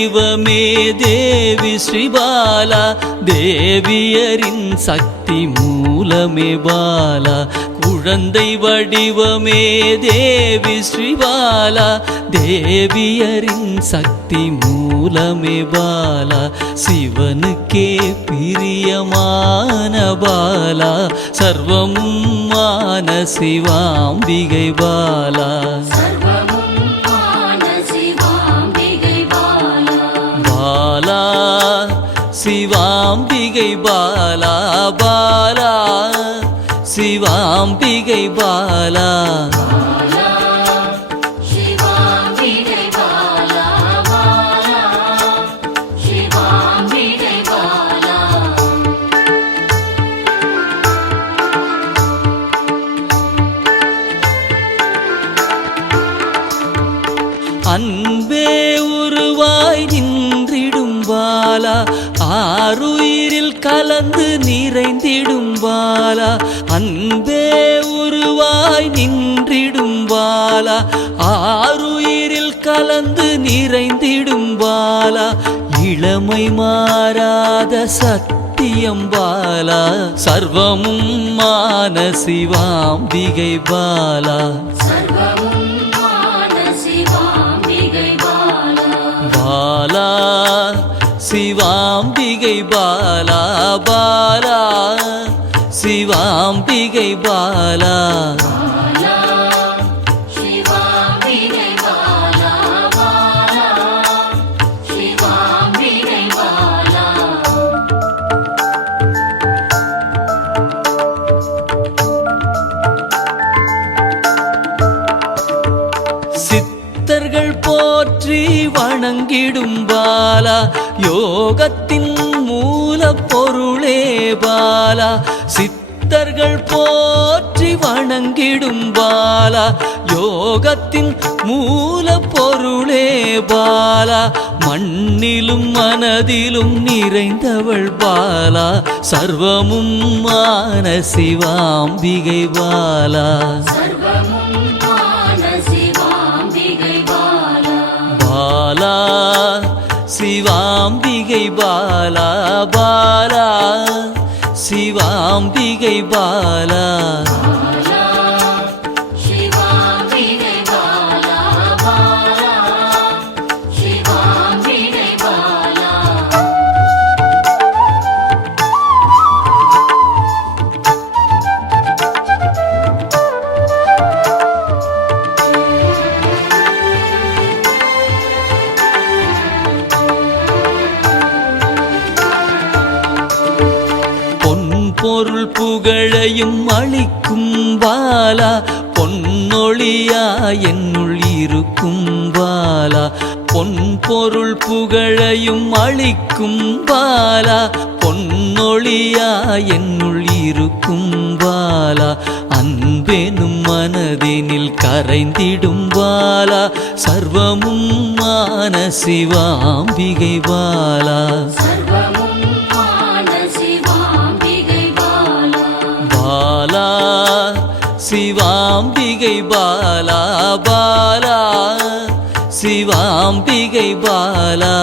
வடிவமே தேவி ஸ்ரீபாலா, தேவியரின் சக்தி மூலமே பாலா. குழந்தை வடிவமே தேவி ஸ்ரீபாலா, தேவியரின் சக்தி மூலமே பாலா. சிவனுக்கே பிரியமான பாலா, சர்வமுமான சிவாம்பிகை பாலா. பாலா சிவாம்பிகை பாலா, பாலா சிவாம்பிகை பாலா. அன்பே உருவாய் நின்றிடும் பாலா, ஆருயிரில் கலந்து நிறைந்திடும் பாலா. அன்பே உருவாய் நின்றிடும் பாலா, ஆருயிரில் கலந்து நிறைந்திடும் பாலா. இளமை மாறாத சத்தியம் பாலா, சர்வமும் மான சிவாம்பிகை பாலா. பாலா சிவாம்பிகை பாலா, பாலா சிவாம்பிகை பாலா. சித்தர்கள் போற்றி வணங்கிடும் பாலா, யோகத்தின் மூல பொருளே பாலா. சித்தர்கள் போற்றி வணங்கிடும் பாலா, யோகத்தின் மூல பொருளே பாலா. மண்ணிலும் மனதிலும் நிறைந்தவள் பாலா, சர்வமும் மான சிவாம்பிகை பாலா. பாலா சிவாம்பிகை பாலா, பாலா சிவாம்பிகை பாலா. பொருள் புகழையும் அளிக்கும் பாலா, பொன்னொழியா என்னுள் இருக்கும் பாலா. பொன் பொருள் புகழையும் அளிக்கும் பாலா, பொன்னொழியா என்னுள் இருக்கும் பாலா. அன்பெனும் மனதினில் கரைந்திடும் பாலா, சர்வமும் மான சிவாம்பிகை பாலா. பாலா சிவாம்பிகை பாலா, பாலா சிவாம்பிகை பாலா.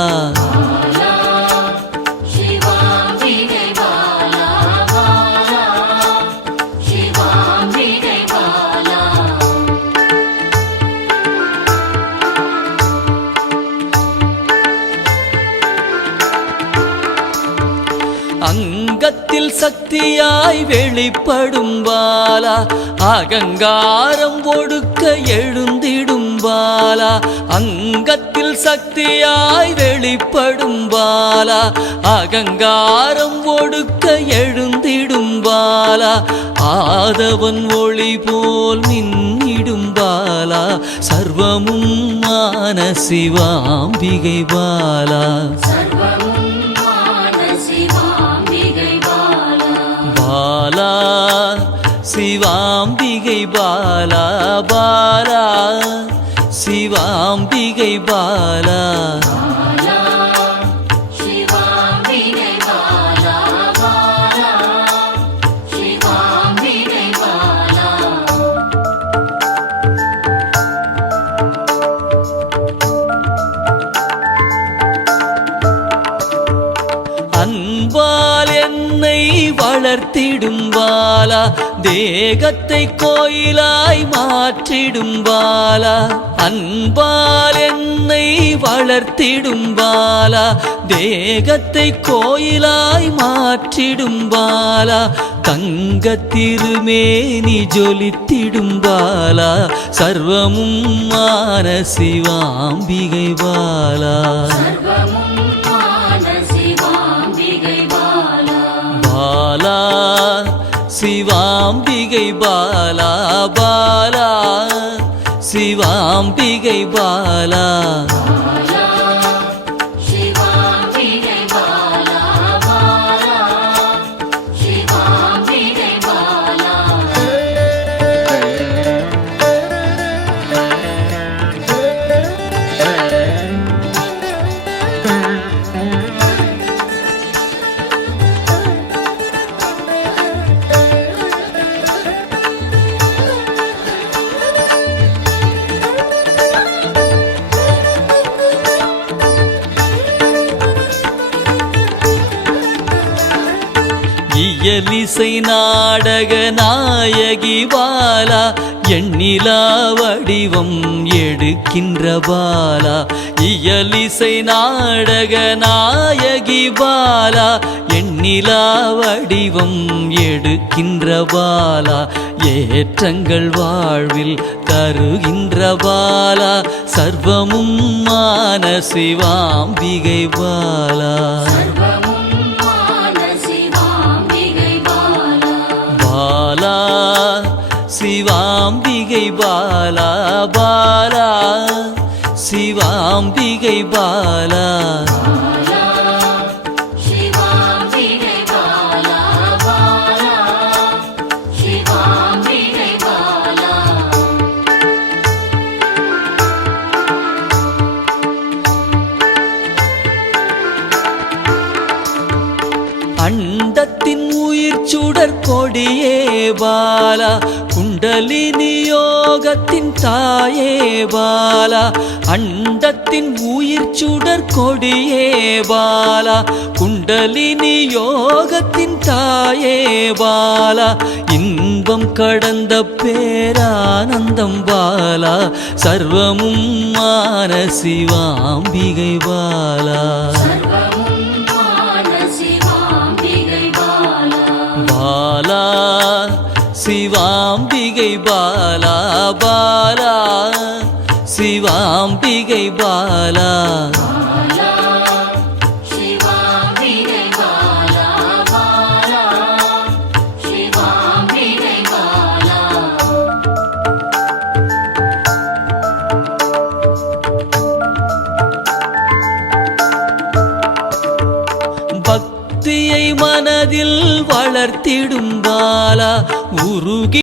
அங்கத்தில் சக்தியாய் வெளிப்படும் பாலா, அகங்காரம் ஒடுக்க எழுந்திடும் பாலா. அங்கத்தில் சக்தியாய் வெளிப்படும் பாலா, அகங்காரம் ஒடுக்க எழுந்திடும் பாலா. ஆதவன் ஒளி போல் மின்னிடும் பாலா, சர்வமும் மான சிவாம்பிகை பாலா. பாலா சிவாம்பிகை பாலா, பாலா சிவாம்பிகை பாலா. வளர்த்திடும் பாலா தேகத்தை கோயிலாய் மாற்றிடும் பாலா அன்பால் என்னை வளர்த்திடும் பாலா தேகத்தை கோயிலாய் மாற்றிடும் பாலா தங்க திருமேனி ஜொலித்திடும் பாலா சர்வமும் மான சிவாம்பிகை பாலா பாலா சிவாம்பிகை பாலா பாலா சிவாம்பிகை பாலா இயலிசை நாடக நாயகி பாலா எண்ணிலா வடிவம் எடுக்கின்ற பாலா இயலிசை நாடக நாயகி பாலா எண்ணிலா வடிவம் எடுக்கின்ற பாலா ஏற்றங்கள் வாழ்வில் தருகின்ற பாலா சர்வமும் மான சிவாம்பிகை பாலா பாலா சிவாம்பிகை பாலா பாலா சிவாம்பிகை பாலா அண்டத்தின் உயிர் சுடர் கொடியே பாலா குண்டலினி யோகத்தின் தாயே பாலா அண்டத்தின் உயிர் சுடர் கொடியே பாலா குண்டலினி யோகத்தின் தாயே பாலா இன்பம் கடந்த பேரானந்தம் பாலா சர்வமும் மான சிவாம்பிகை பாலா பாலா சிவாம்பிகை பாலா பாலா சிவாம்பிகை பாலா பக்தியை மனதில் வளர்த்திடும் பாலா உருகி